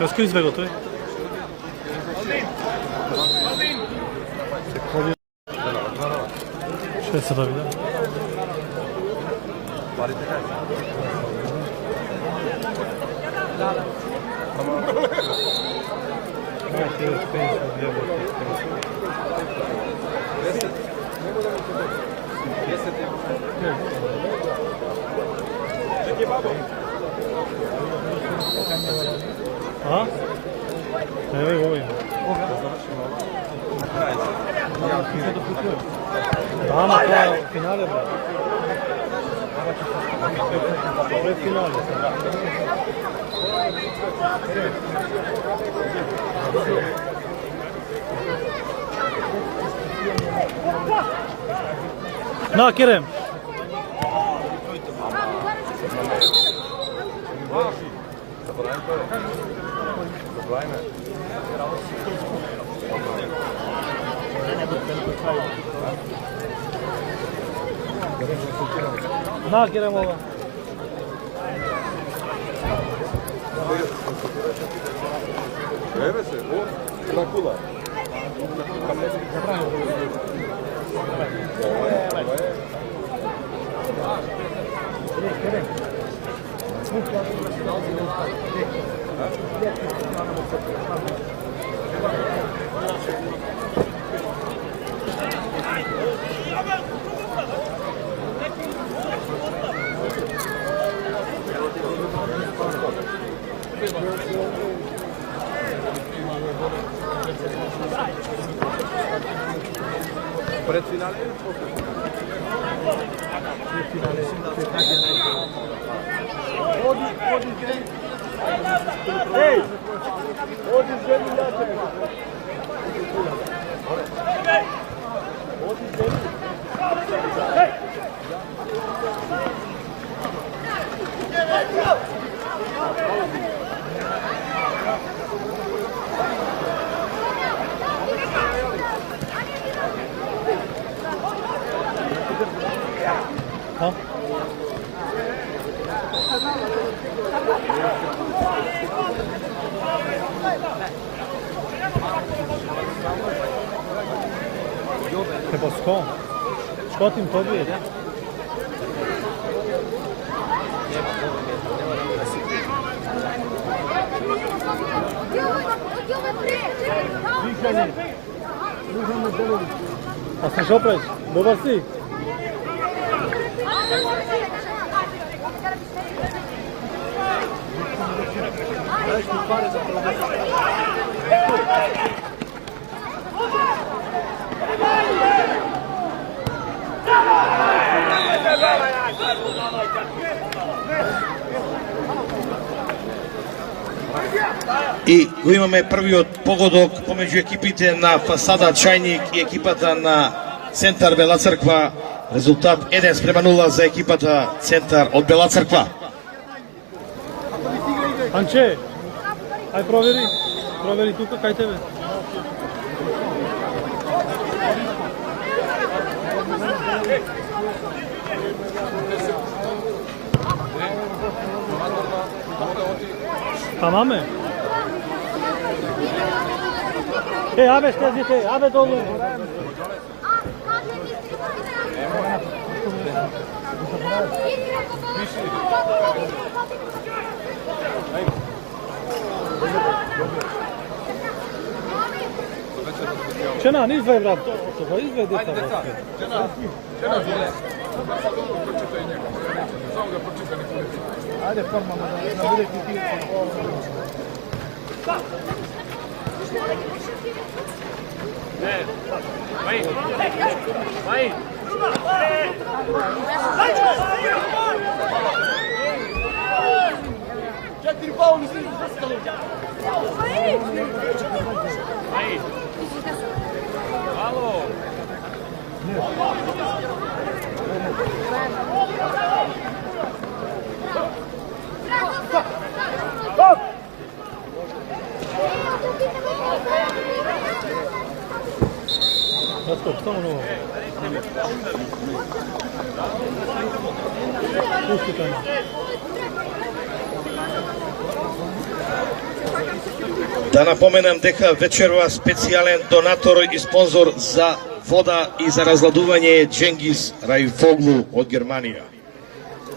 Još izve gotovi? Što je sada vidio? A? Evo ovo je. Dama, to je finale, bro. Ovo je finale. Na, Kerem. Na, Kerem ova. Eve se, o, na kula. Predfinale ili predfinale? Odi ženi. Ej! Odi ženi da te. Odi ženi. Ej! Ha? Chyba skąd? Skąd im to wie? A chcesz oprać? Do Warsy? I го имаме првиот погодок помеѓу екипите на Фасада Чајник и екипата на Центар Бела Црква. Резултат 1:0 за екипата Центар од Бела Црква. Анче, ај провери тука кај тебе. Tamam mı? Hey abi stezite, abi dolu. Čena, ne izvaj vrat, to izvaj djeca vrat. Ajde formalno da bude kritično. Vai! Četiri fauli svi ostali. Vai! Alo! Let's go, stamo novo. Pusti tamo. Da napomenem дека вечерва специјален донатор и спонзор за вода и за разладување е Cengiz Raifoglu од Германија.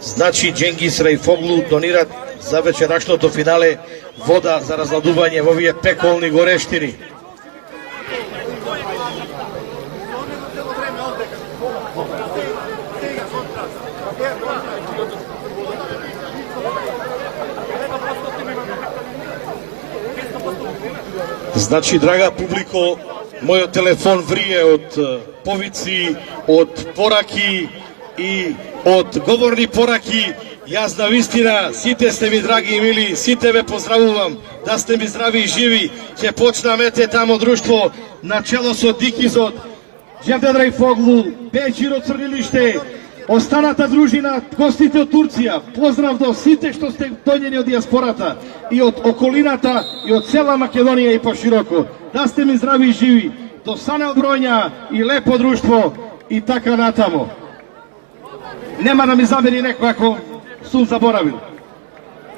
Значи Cengiz Raifoglu донират за вечерашното финале вода за разладување во овие пеколни горештини. Значи, драга публико, мојот телефон врие од повици, од пораки и од говорни пораки. Јас на вистина, сите сте ми драги и мили, сите ве поздравувам, да сте ми здрави и живи. Ќе почнамете тамо друштво на чело со Дикизот, Cengiz Raifoglu, Бечиро Црнилиште, останата дружина, гостите од Турција. Поздрав до сите што сте дојдени од диаспората и од околината и од цела Македонија и пошироко. Да сте ми здрави и живи, до сане одбројња и лепо друштво и така натамо. Нема да ми замери некој ако сум заборавил.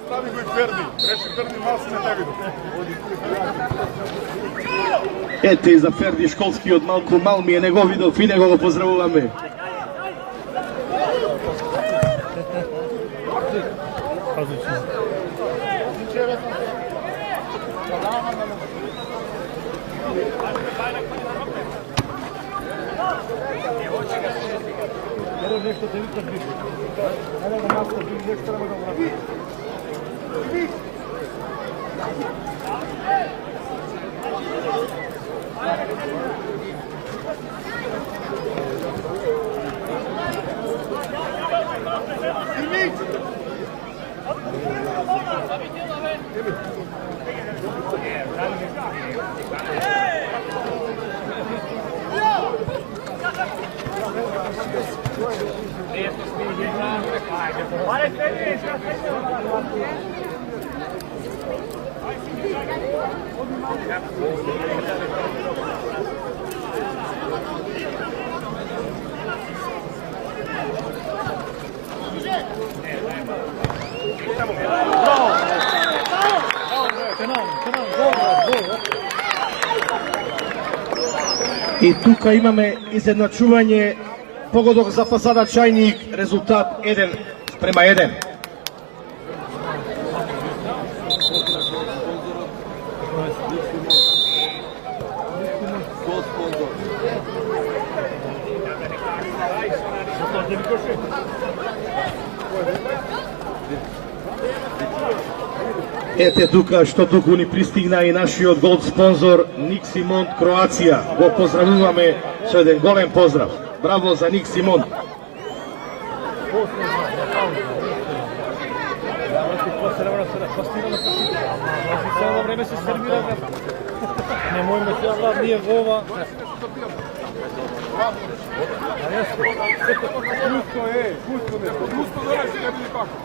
Стави го и Ферди. Рече Ферди, мал се не те види. Ете и за Ферди Школски од малку мал ми е, не го видов и него го поздравуваме. И тука имаме изедначување, погодок за Фасада Чајник, резултат 1:1. Ете тука што туку ни пристигна и нашиот голд спонзор Никсимонт Кроација. Го поздравуваме со еден голем поздрав. Браво за Никсимонт. Немојме се глад, ние во ова. Пусто да не си не били пако.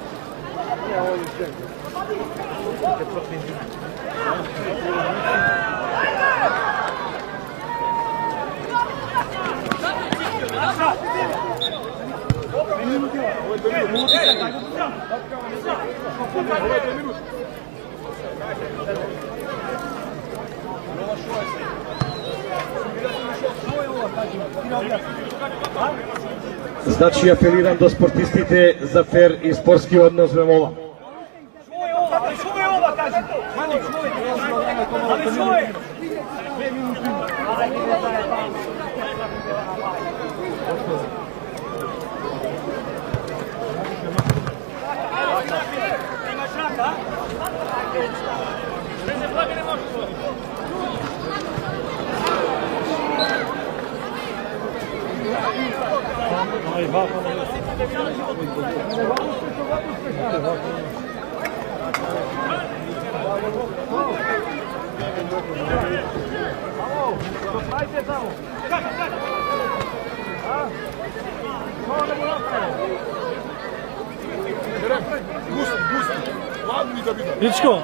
Значи апелирам до спортистите за фер и спортски однос во мола. Ичко.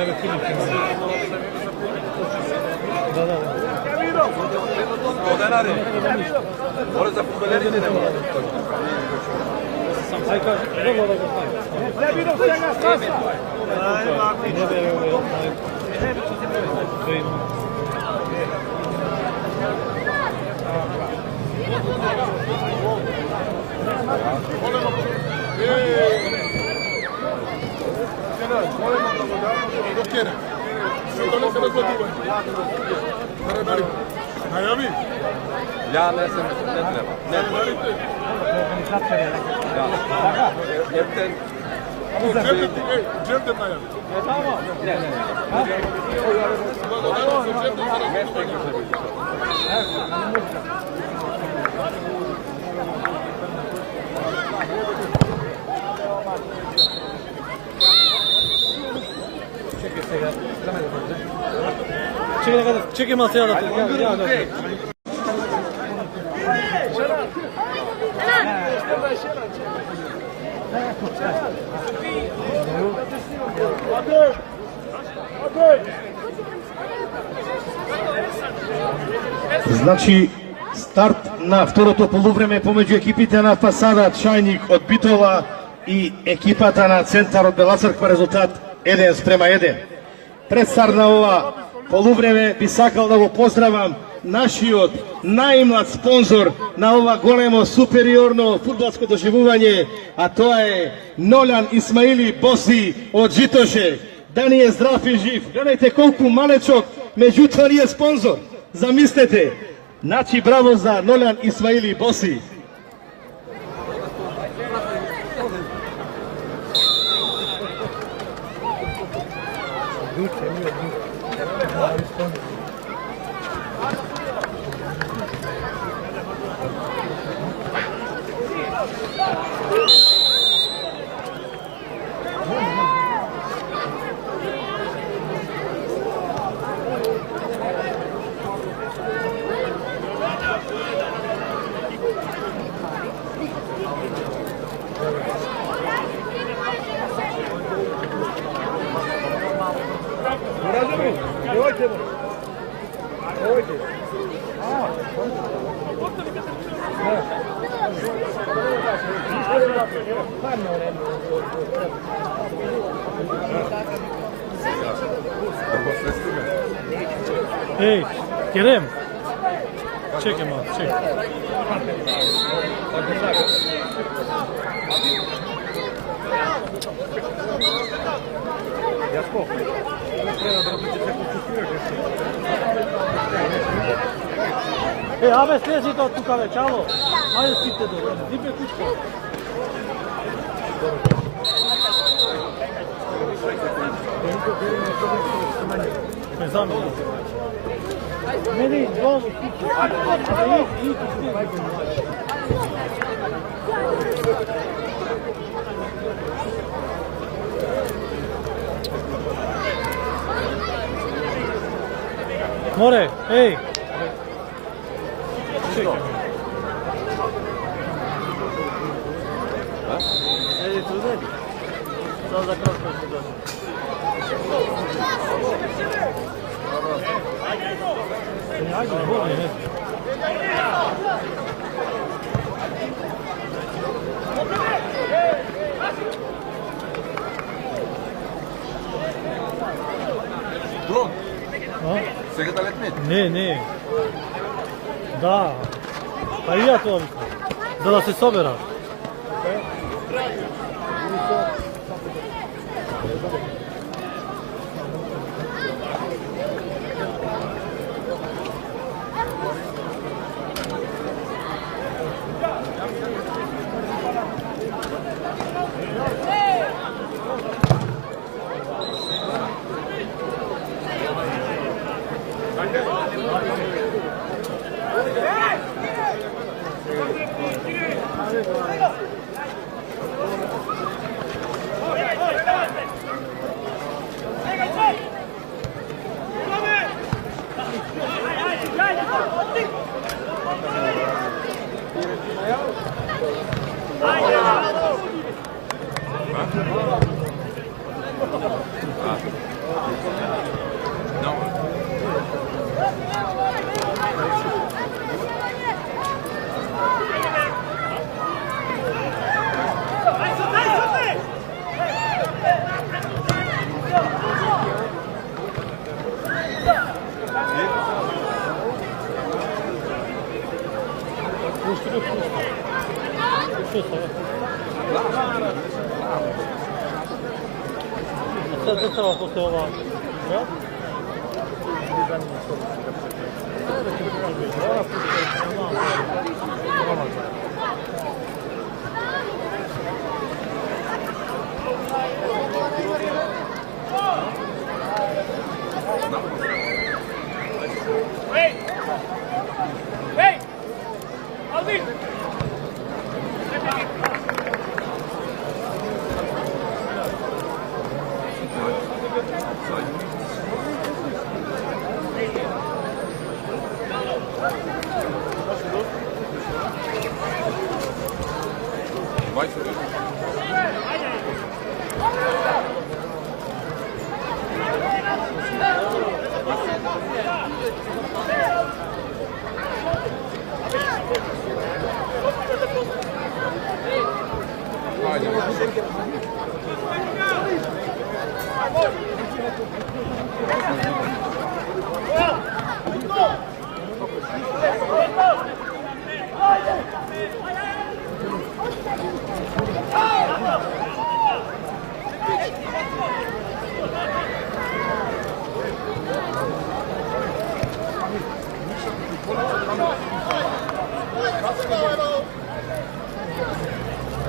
Evet, Filip. Da, da. Ora za futboleri ne var? Ajka, dobro da ga stavim. Ne vidim svega sasa. Ja ne znam, ne treba. Ne treba. Da. Jeften. Cem'de Miami. Ne, ne, ne. Čekaj masaya da. Значи старт на второто полувреме помеѓу екипите на Фасада Чајник од Битола и екипата на Центар од Бела Црква, резултат 1:1. Пред старт на ова полувреме би сакал да го поздравам нашиот најмлад спонзор на ова големо супериорно фудбалско доживување, а тоа е Нолян Исмаили Боси од Житоше. Да ни е здрав и жив. Гледајте колку малечок, меѓутоа ни е спонзор. Замислете. Значи браво за Нолян Исмаили Боси. Ej, Kerem. Čekaj malo, čekaj. Abe, slezite od tuka već, alo. Ajde, stite dobro. Dipe kućka. Ne, dolu, idi. More, ej! Čekaj. Sedi tu, ne? Samo za kratko se dođe. Ajde, bolje, ne? Drон, A? сега да летне. Ne. Da. Pa i ja to mislim. Da se sobera. Sad dešava posle ova, ja?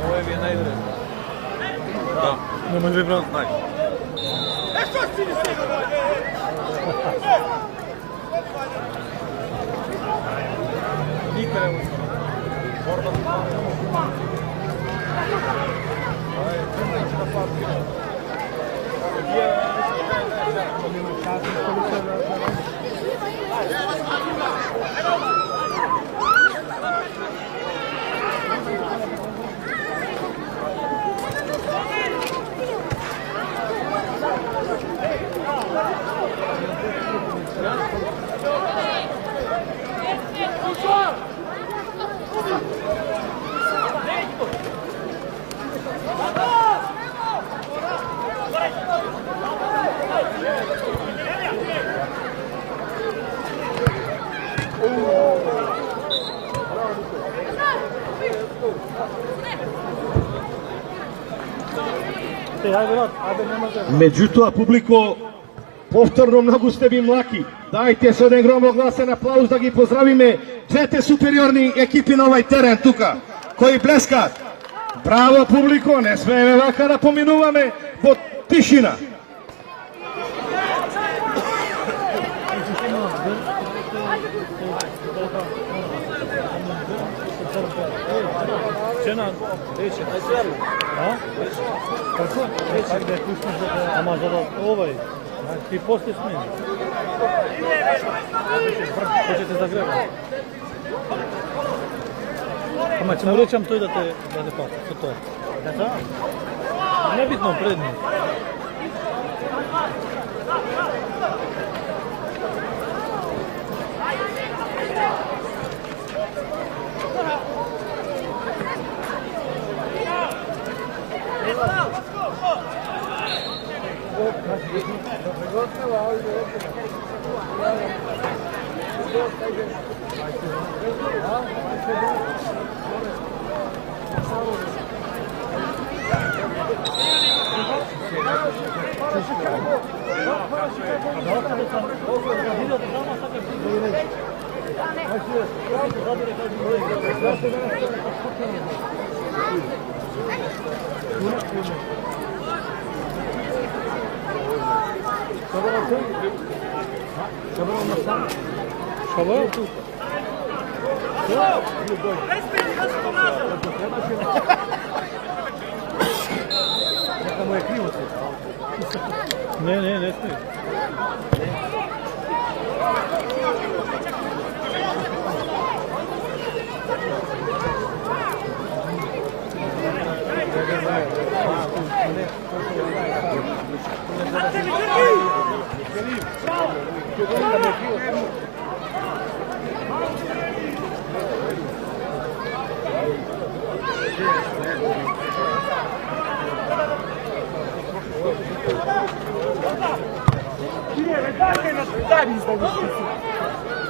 Ovo je najbolje. Da. Nemoj vibrat. Međutim, publiko, povtorno mnogo ste vi mlaki. Dajte se jedan gromoglasan aplauz da gi pozdravime. Dvete superiorni ekipi na ovaj teren tuka, koji bleska. Bravo publiko, ne smije ovaka da pominuvame, bo tišina. Kenan, a? Kako? Ama za ovaj, ti poslije smijeni. Hoćete zagrebati. Ama ćemo reći vam to i da te pati, što to je? Da? Nebitno prednji. Şabar tu. Neka je krivo se. Ne smije.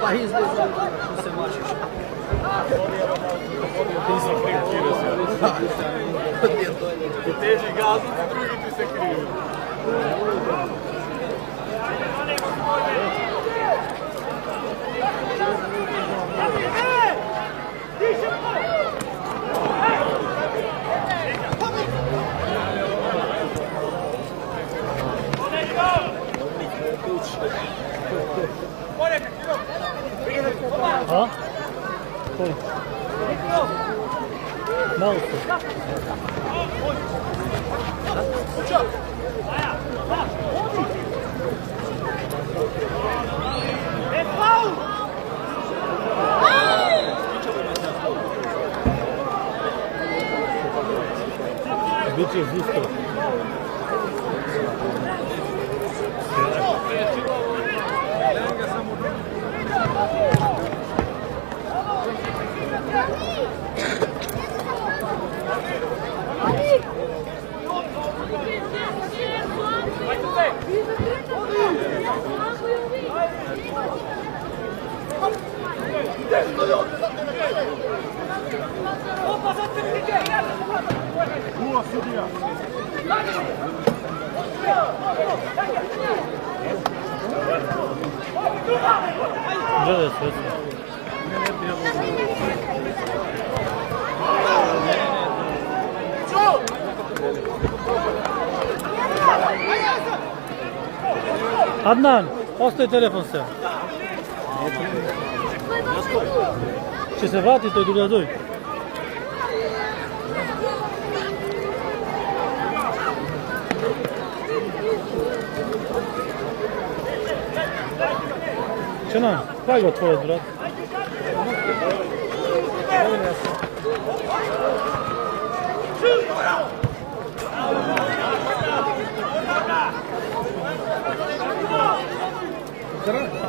Pa izgleda što se mačiš. Ti teži gazu, drugi ti se krivi. A? Koji? Malo se. Biće zisto. Gledaj sve. Adnan, ostaje telefon se. Će se vratiti od druga dojka. Kenan, kaj ga otvorit, brat?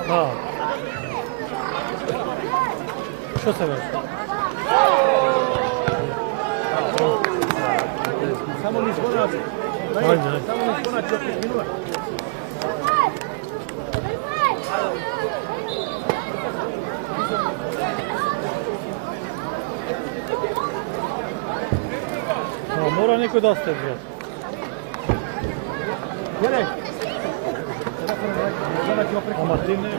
Da. Što se već? Samo mi zvonac. Ajde. Samo mi zvonac do 5 minuta. Mora neko da ostaje, brat. Ама ти не...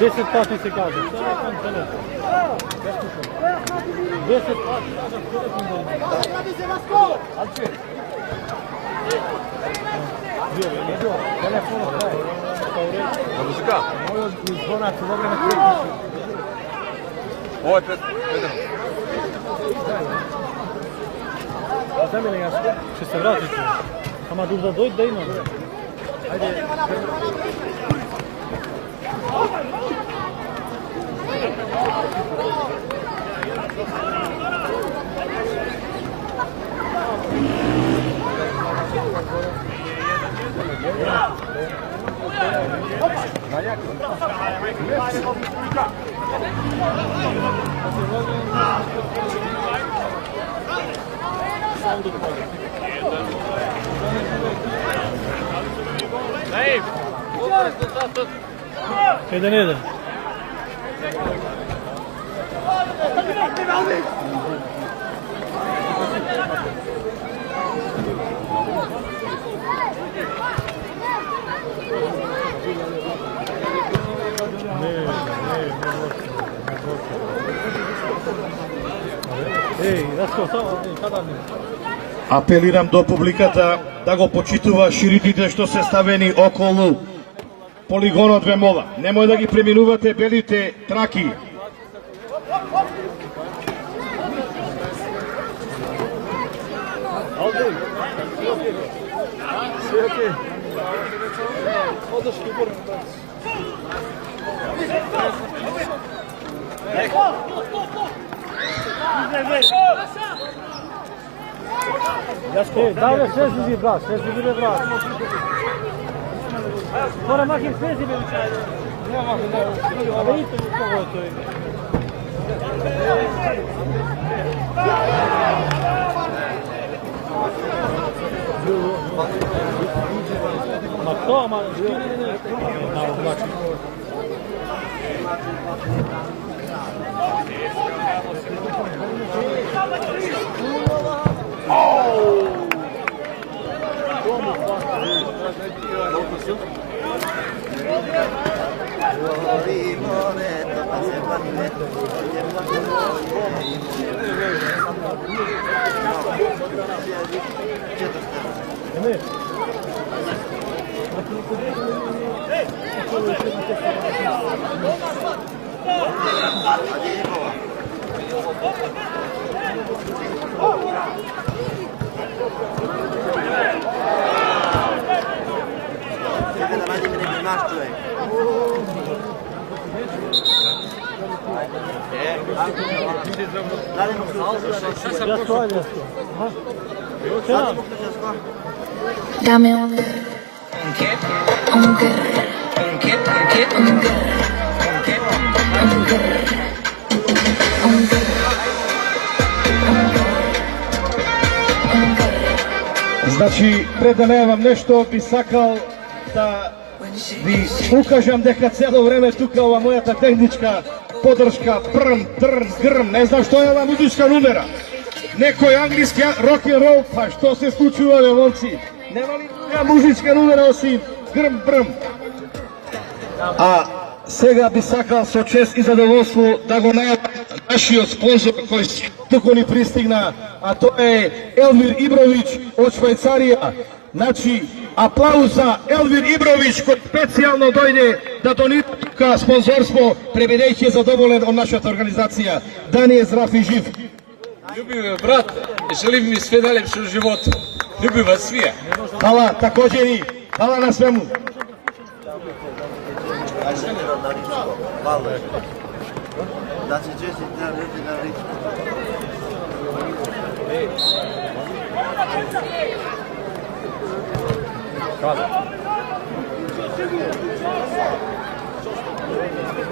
10 пати се каже. 10 пати На музика. Ovo je Petar. Ще се вратите. Ама да дойде да има. Хайде. Jedan. Апелирам до публиката да го почитува ширитите што се ставени околу полигонот Вемола. Немој да ги преминувате белите траки. Давай, слези брат, брат. Мора махи слези бе учај. Нема, абе ите кого е тој. Ма тоа, ма Dame un Значи, пред да најавам нешто, би сакал да ви укажам дека цело време тука ова мојата техничка подршка, прм, трн, грм, не знам што е ова музичка numera. Некој англиски рок-н-рол, па што се случува, бе, момци? Нема ли друга музичка numera осим грм, брм? А сега би сакал со чест и задоволство да го најавам нашиот спонзор кој туку ни пристигна, а тоа е Елвир Ибрович од Швајцарија. Значи, аплауз за Елвир Ибрович кој специјално дојде да донира тука спонзорство, пребедејќи задоволен од нашата организација. Да ни е здрав и жив. Ljubim me, brat, želim mi sve najljepše u životu. Ljubim vas svije. Hvala, također i hvala na svemu. Da se česti na ljudi na ličku.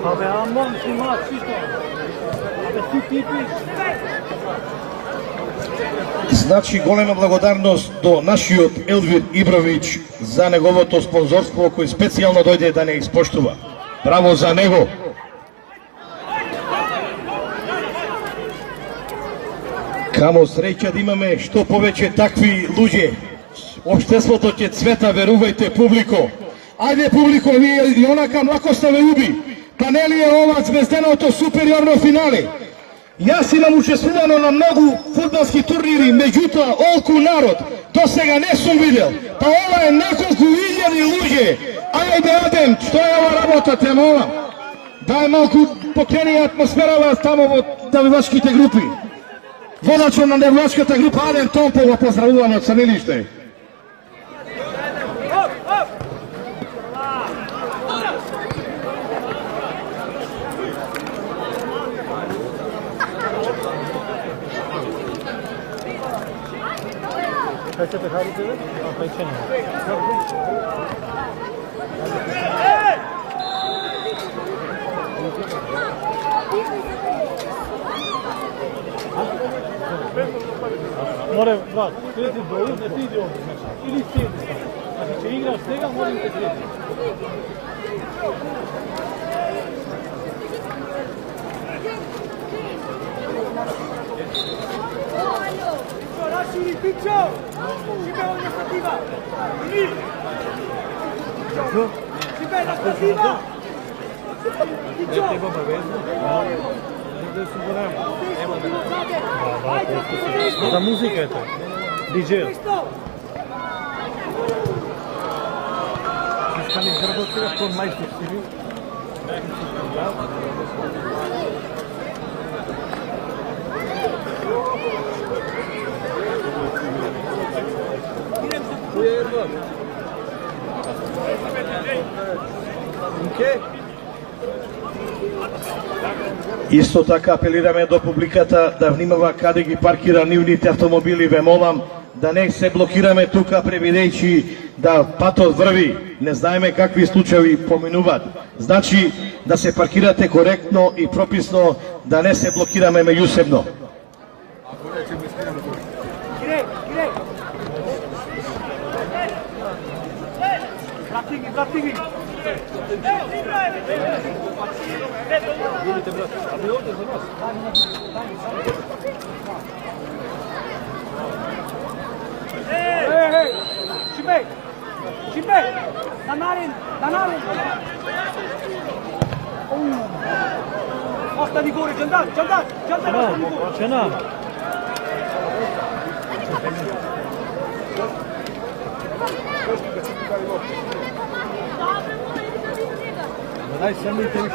Абе, а момци имаат сите. Абе, ти пипиш. Значи, голема благодарност до нашиот Елвир Ибрович за неговото спонзорство кој специјално дојде да не испоштува. Браво за него. Kamo sreća da imame što poveće takvi luđe. Opštеството ќе цвета, верувајте, публико. Ајде, публико, вие и онака млакоста ве уби. Па не ли е ова звезденото супериорно финале? Јас имам учествувано на многу фудбалски турнири, меѓутоа, олку народ до сега не сум видел. Па ова е неколку илјади луѓе. Ајде, Адем, што е ова работа, те молам? Дај малку покрени атмосферава тамо во навивачките групи. Водачот на навивачката група Адем Томпов го поздравувам од Црнилиште. Peçete harika ver. Peçete. More, bak, sledi dolу, ne ti ide ovdje, znači, ili sjedi. Znači, će igraš svega, molim te sjedi. Raširi, Pićo! Šibe ovdje stativa! Vini! Šibe, da stativa! Pićo! Ne treba vezno. Ne su goremo. Da, muzika je to. DJ. Fiskali Grbotira, to majstor si vi. Исто така апелираме до публиката да внимава каде ги паркира нивните автомобили, ве молам да не се блокираме тука пребидејќи да патот врви, не знаеме какви случаи поминуваат. Значи да се паркирате коректно и прописно, да не се блокираме меѓусебно. Zaptigni! Hej! Šibej! Šibej! Danarin! Ostani gore, Đandar! Ostani gore! Čena! Daj semlite više.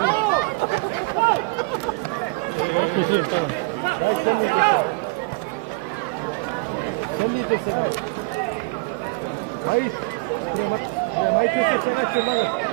Daj semlite se. Semlite se, daj. Majs, premajte se se neće magati.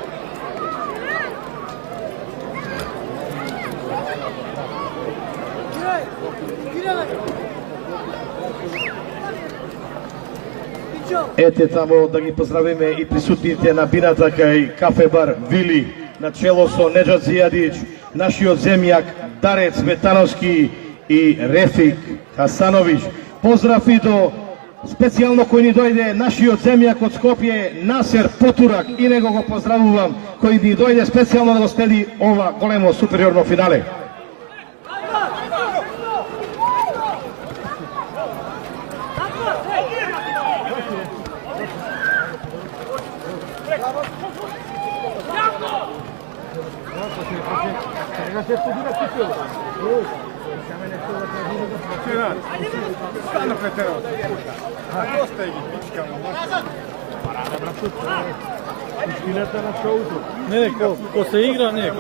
Ете тамо да ги поздравиме и присутните на бината кај кафе бар Вили, на чело со Неджат Зијадич, нашиот земјак Дарец Ветановски и Рефик Хасановиќ. Поздрав и до специјално кој ни дојде нашиот земјак од Скопје Насер Потурак, и него го поздравувам, кој ни дојде специјално да го следи ова големо супериорно финале. Stano preterao. Dosta ih pičkamo. Špileta na šoutu. Ne, ko se igra, ne.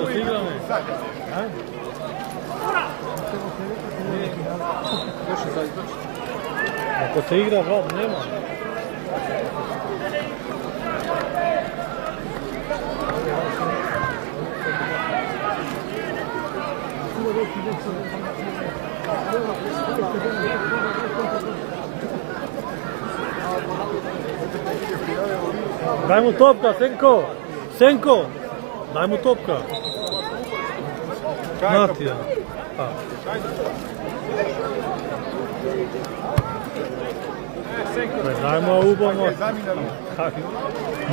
Ako se igra, vad, nema. Daj mu topka, Senko! Daj mu topka. Natija. Dajmo ubamo.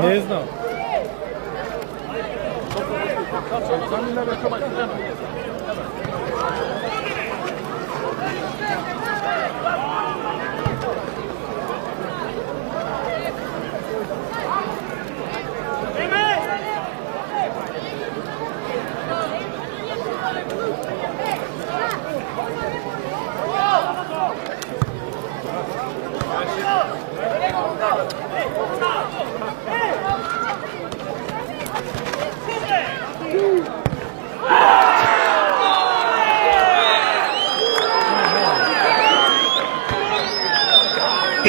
Ne znam.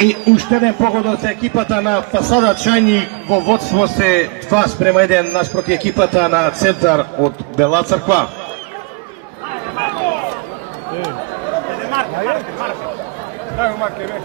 И уште еден погодок за екипата на Фасада Чајник, во водство се 2:1 наспроти екипата на Центар од Бела Црква. Daj mu marke, već.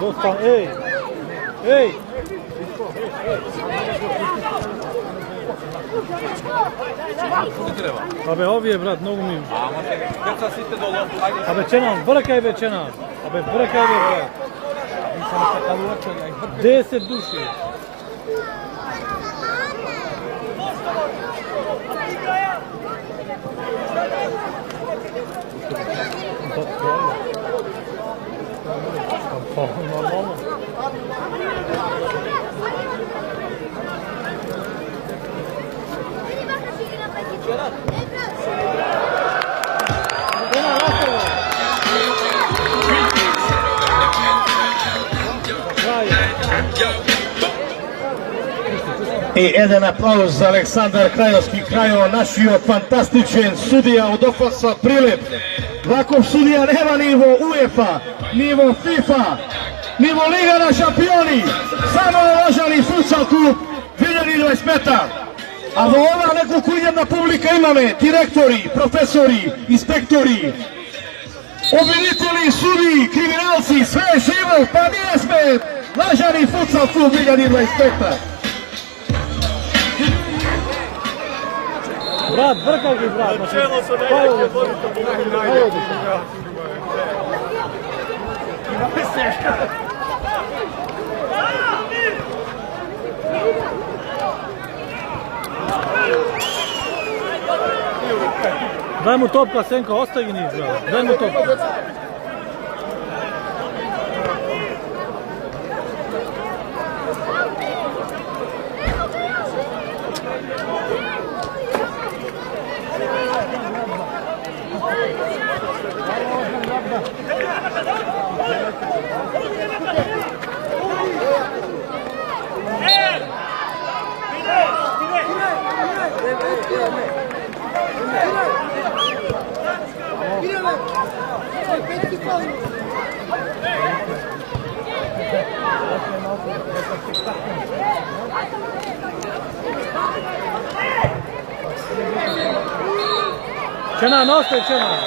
Dosta, ej! Ej! Abe ovdje brat, nogu mi. Grca site do loptu, ajde. Abe Čenan, brkaj be Čenan. Abe brkaj be brat. 10 duši. Pa, normalno. И еден аплауз за Александар Крајовски. Крајо нашиот фантастичен судија од Офаса Прилеп. Ваков судија нема ни во УЕФА, ни во ФИФА, ни во Лига на шампиони. Само Лажани футсал клуб 2025. А во ова неколку илјадна публика имаме директори, професори, инспектори, обвинители, суди, криминалци, све е живо, па ние сме Лажани футсал клуб 2025. Brat, brkaj gi brat. Načelo su najveće borite, najveće. Daj mu topka, Senko, ostavi niz, brat. Daj mu topka. Čenan, ostaje Čenan.